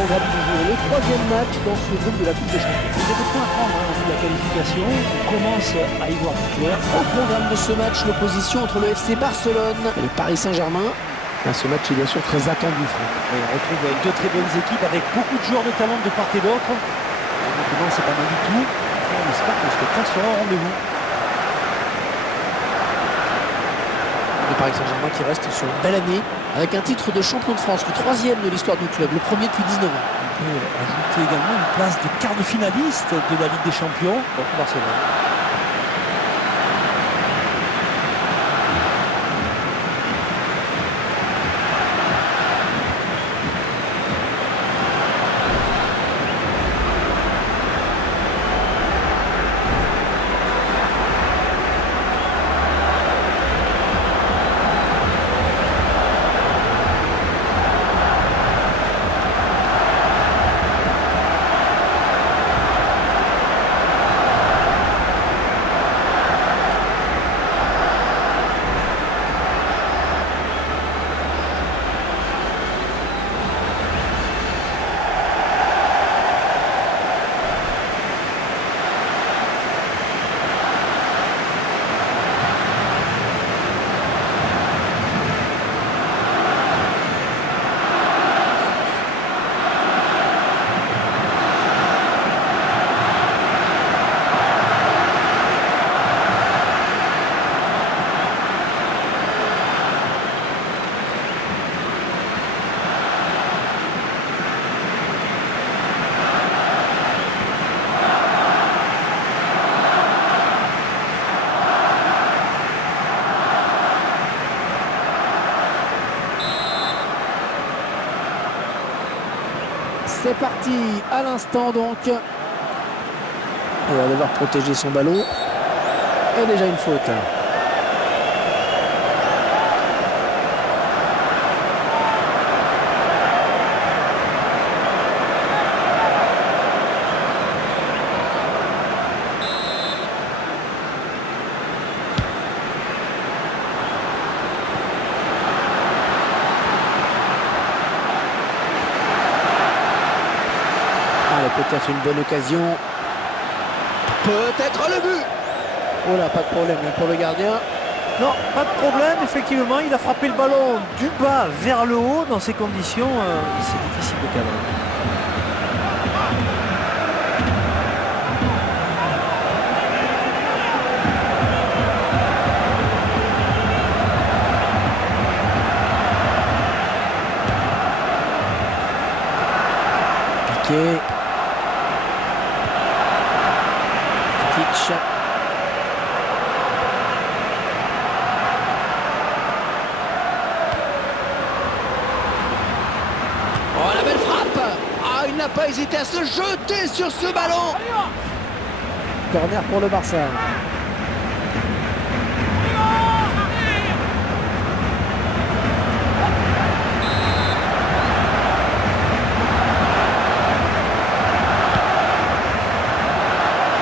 programme du jour, le troisième match dans ce groupe de la Coupe des Champions. Il y a des points à prendre en vue de la qualification. On commence à y voir plus clair. Au programme de ce match, l'opposition entre le FC Barcelone et le Paris Saint-Germain. Ce match est bien sûr très attendu, Franck. Et on retrouve deux très bonnes équipes avec beaucoup de joueurs de talent de part et d'autre. Maintenant, c'est pas mal du tout. On espère que le spectacle sera au rendez-vous. Le Paris Saint-Germain qui reste sur une belle année avec un titre de champion de France, le troisième de l'histoire du club, le premier depuis 19 ans. On peut ajouter également une place de quart de finaliste de la Ligue des Champions contre Barcelone. C'est parti à l'instant donc. Il va devoir protéger son ballon. Et déjà une faute. Peut-être une bonne occasion. Peut-être le but. Oh là, pas de problème pour le gardien. Non, pas de problème. Effectivement, il a frappé le ballon du bas vers le haut. Dans ces conditions, c'est difficile de cadrer. Piqué. Oh, la belle frappe! Ah, il n'a pas hésité à se jeter sur ce ballon. Corner pour le Barça.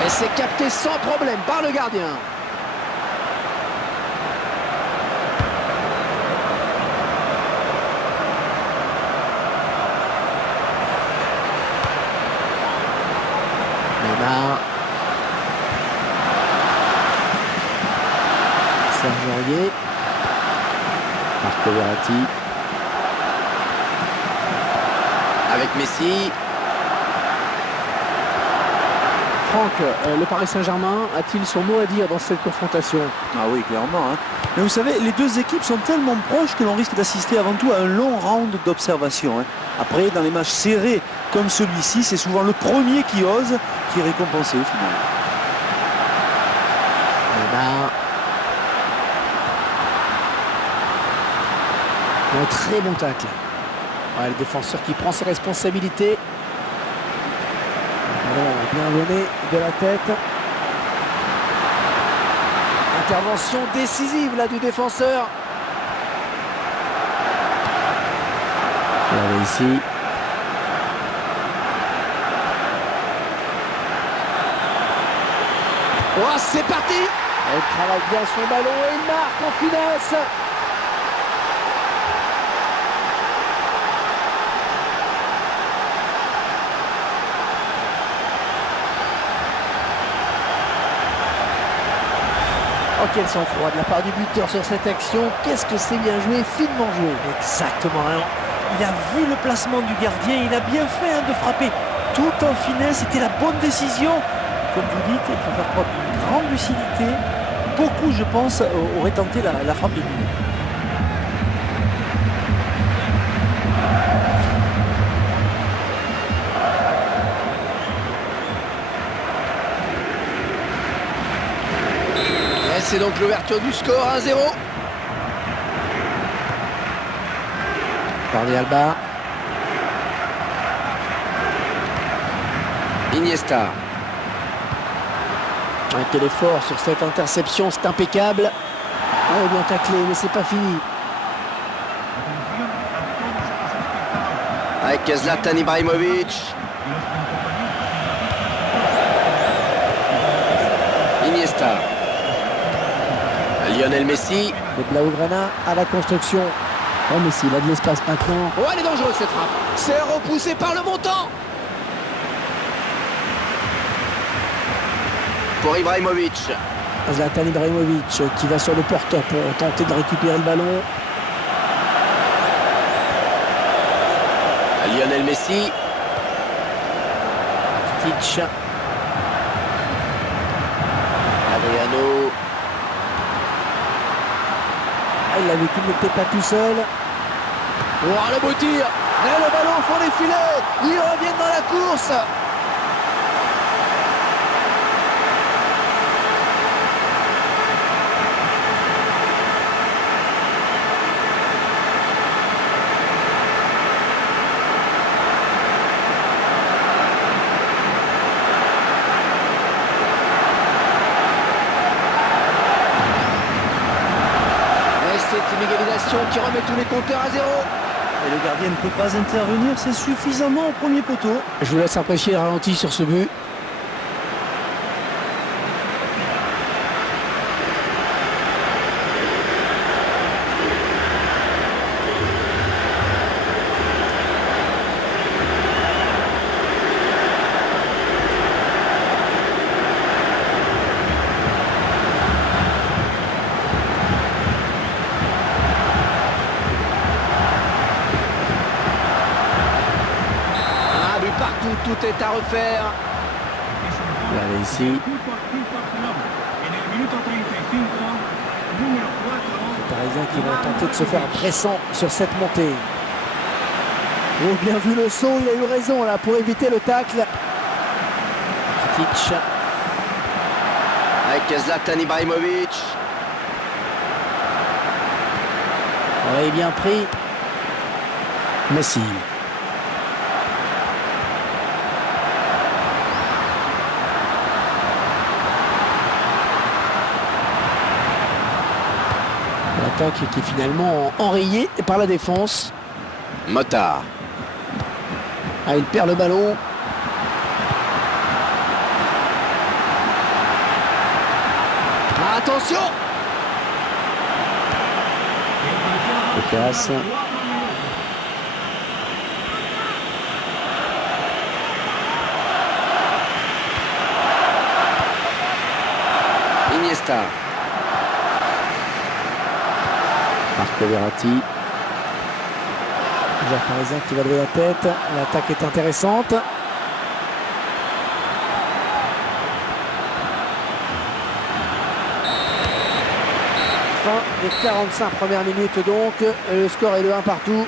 Et c'est capté sans problème par le gardien. Neymar. Serge Aurier. Marco Verratti. Avec Messi. Franck, le Paris Saint-Germain a-t-il son mot à dire dans cette confrontation? Ah oui, clairement. Mais vous savez, les deux équipes sont tellement proches que l'on risque d'assister avant tout à un long round d'observation. Après, dans les matchs serrés comme celui-ci, c'est souvent le premier qui ose qui est récompensé au final. Neymar. Un très bon tacle. Ouais, le défenseur qui prend ses responsabilités. Bien donné de la tête. Intervention décisive là du défenseur. Regardez ici. Oh, c'est parti. Il travaille bien son ballon et il marque en finesse. Oh, quel sang-froid de la part du buteur sur cette action. Qu'est-ce que c'est bien joué, finement joué. Exactement. Alors, il a vu le placement du gardien, il a bien fait de frapper tout en finesse. C'était la bonne décision. Comme vous dites, il faut faire preuve d'une grande lucidité. Beaucoup, je pense, auraient tenté la frappe de but. Et c'est donc l'ouverture du score, 1-0. Jordi Alba. Iniesta. Quel effort sur cette interception, c'est impeccable. Oh, bien taclé, mais c'est pas fini. Avec Zlatan Ibrahimovic. Iniesta. Lionel Messi. Le Blaugrana à la construction. Oh, Messi, il a de l'espace maintenant. Oh, elle est dangereuse cette frappe. C'est repoussé par le montant. Pour Ibrahimovic. Zlatan Ibrahimovic qui va sur le porteur pour tenter de récupérer le ballon. Lionel Messi. Titch. Adriano. Il a vu qu'il n'était pas tout seul. Oh, le beau tir. Et le ballon au fond des filets. Ils reviennent dans la course. Une égalisation qui remet tous les compteurs à 0. Et le gardien ne peut pas intervenir, c'est suffisamment au premier poteau. Je vous laisse apprécier le ralenti sur ce but. Partout, tout est à refaire. Là, ici. Les Parisiens qui vont tenter de se faire pressant sur cette montée. Oh, bien vu le saut, il a eu raison là pour éviter le tacle. Titch. Avec Zlatan Ibrahimovic. Ouais, bien pris. Messi. L'attaque qui est finalement enrayée par la défense. Mota. Ah, il perd le ballon. Ah, attention. Il casse. Iniesta. Marco Verratti. Le joueur parisien qui va lever la tête. L'attaque est intéressante. Fin des 45 premières minutes donc. Le score est de 1 partout.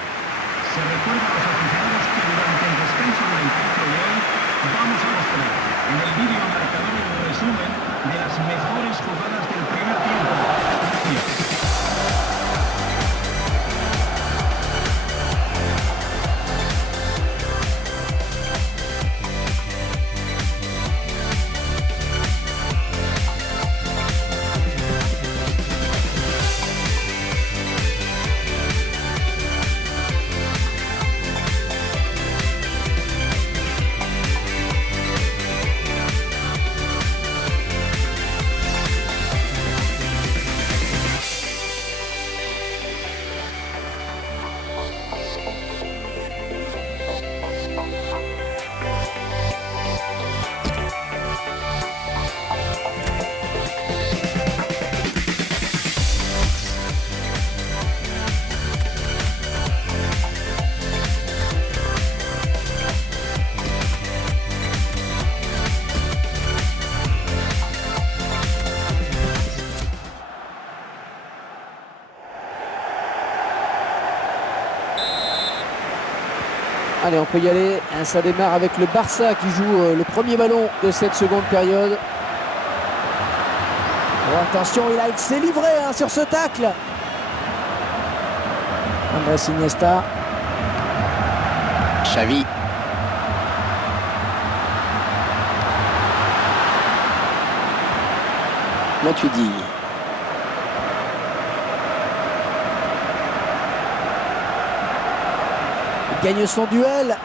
Allez, on peut y aller. Ça démarre avec le Barça qui joue le premier ballon de cette seconde période. Oh, attention, il s'est livré sur ce tacle. Andrés Iniesta. Xavi. Matuidi. Il gagne son duel.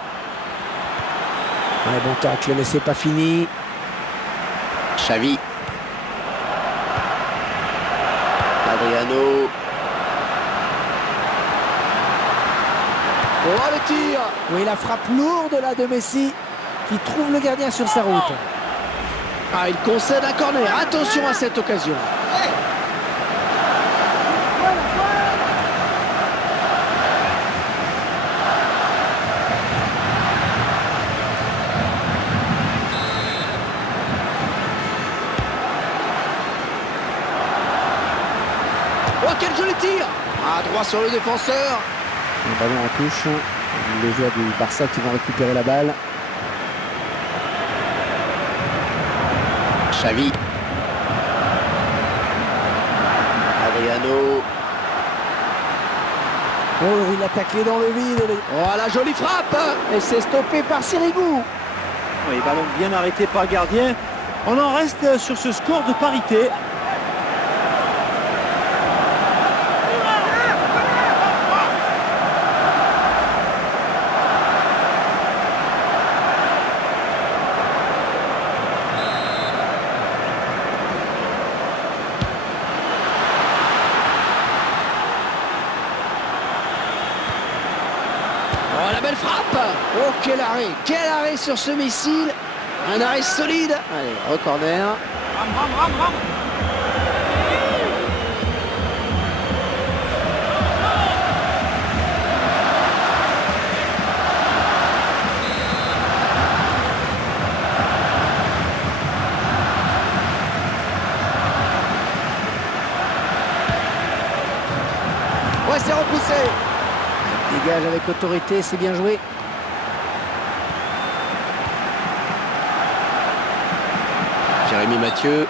Ouais, bon tacle, mais c'est pas fini. Xavi. Adriano. Oh, le tir. Oui, la frappe lourde là de Messi qui trouve le gardien sur sa route. Ah, il concède un corner. Attention à cette occasion. Oh, quel joli tir. Ah, droit sur le défenseur. Le ballon en touche. Les joueurs du Barça qui vont récupérer la balle. Xavi. Adriano. Oh, il a taclé dans le vide. Oh, la jolie frappe. Et c'est stoppé par Sirigu. Oui, ballon bien arrêté par le gardien. On en reste sur ce score de parité. Oh, la belle frappe. Oh, quel arrêt. Quel arrêt sur ce missile. Un arrêt solide. Allez, au corner. Ouais, c'est repoussé. Dégage avec autorité, c'est bien joué. Jérémy Mathieu.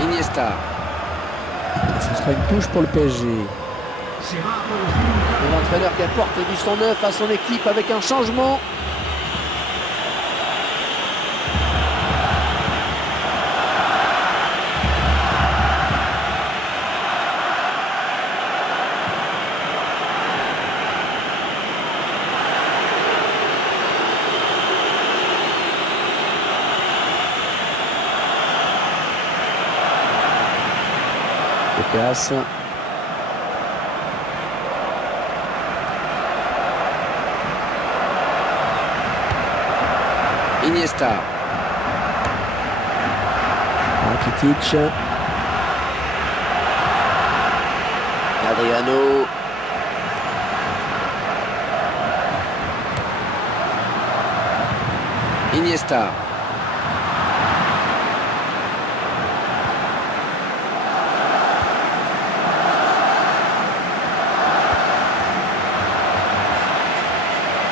Iniesta. Ce sera une touche pour le PSG. L'entraîneur qui apporte du sang neuf à son équipe avec un changement. Casse. Iniesta. Rakitic. Adriano. Iniesta.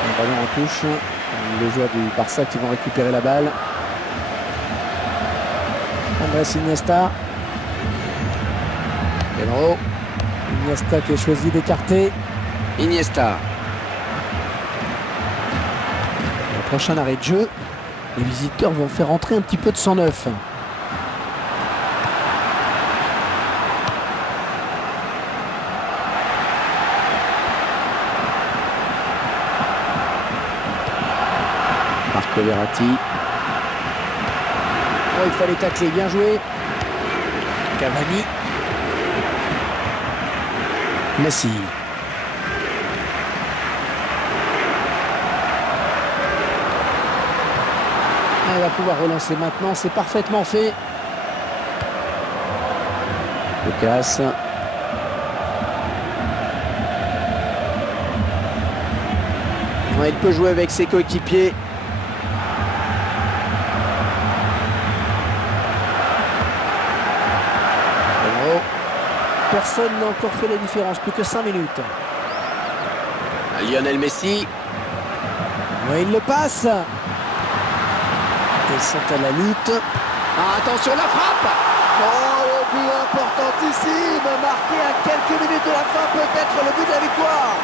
Un ballon en touche. Les joueurs du Barça qui vont récupérer la balle. Andrés Iniesta. Pedro. Iniesta qui a choisi d'écarter. Iniesta. Le prochain arrêt de jeu. Les visiteurs vont faire entrer un petit peu de sang neuf. Marco Verratti. Oh, il fallait tacler, bien joué. Cavani. Messi. Elle va pouvoir relancer maintenant, c'est parfaitement fait. Lucas. Ouais, il peut jouer avec ses coéquipiers. Personne n'a encore fait la différence, plus que 5 minutes. Lionel Messi. Oui, il le passe. Ils sont à la lutte. Attention la frappe. Oh, le but importantissime, marqué à quelques minutes de la fin, peut-être le but de la victoire.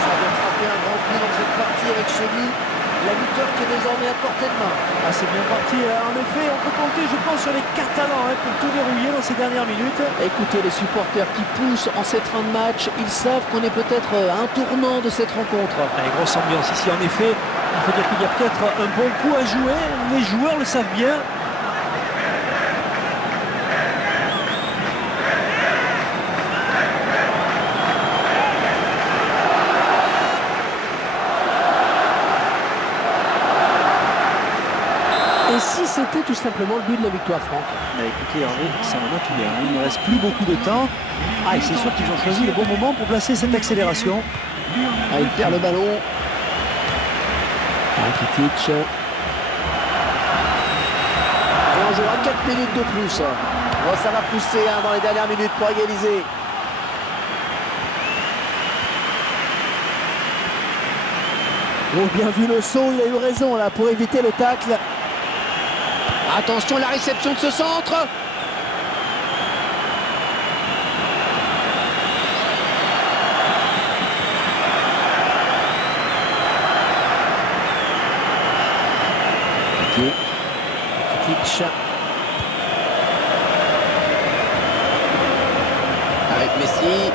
Ça vient frapper un grand coup dans cette partie avec ce but. La victoire qui est désormais à portée de main. Ah, c'est bien parti. En effet, on peut compter, je pense, sur les Catalans pour tout verrouiller dans ces dernières minutes. Écoutez les supporters qui poussent en cette fin de match. Ils savent qu'on est peut-être à un tournant de cette rencontre. Allez, grosse ambiance ici. En effet, il faut dire qu'il y a peut-être un bon coup à jouer. Les joueurs le savent bien. Et si c'était tout simplement le but de la victoire, Franck? Bah, écoutez, Hervé, ça en a tout bien. Il ne reste plus beaucoup de temps. Ah, et c'est sûr qu'ils ont choisi le bon moment pour placer cette accélération. Ah, il perd le ballon. Rakitic. Et on jouera 4 minutes de plus. Oh, ça va pousser dans les dernières minutes pour égaliser. Oh, bien vu le saut, il a eu raison là pour éviter le tacle. Attention la réception de ce centre. Rakitic. Avec Messi.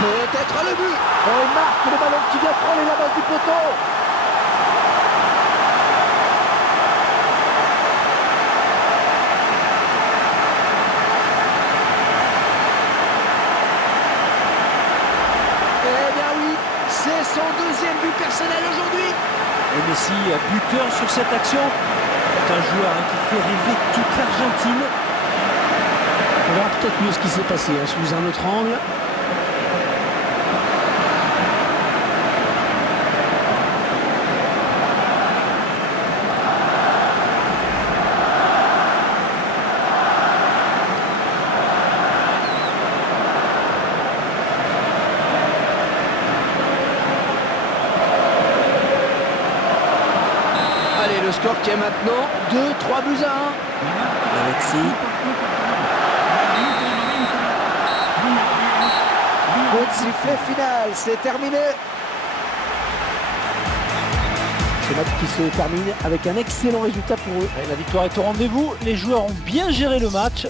Peut-être le but. Oh, il marque le ballon qui vient frôler la base du poteau. Eh bien oui, c'est son deuxième but personnel aujourd'hui. Et Messi, buteur sur cette action. C'est un joueur qui fait rêver toute l'Argentine. On verra peut-être mieux ce qui s'est passé sous un autre angle. Allez, le score qui est maintenant 2-3 buts à 1. Alexis. Coup de sifflet final, c'est terminé. Ce match qui se termine avec un excellent résultat pour eux. La victoire est au rendez-vous. Les joueurs ont bien géré le match.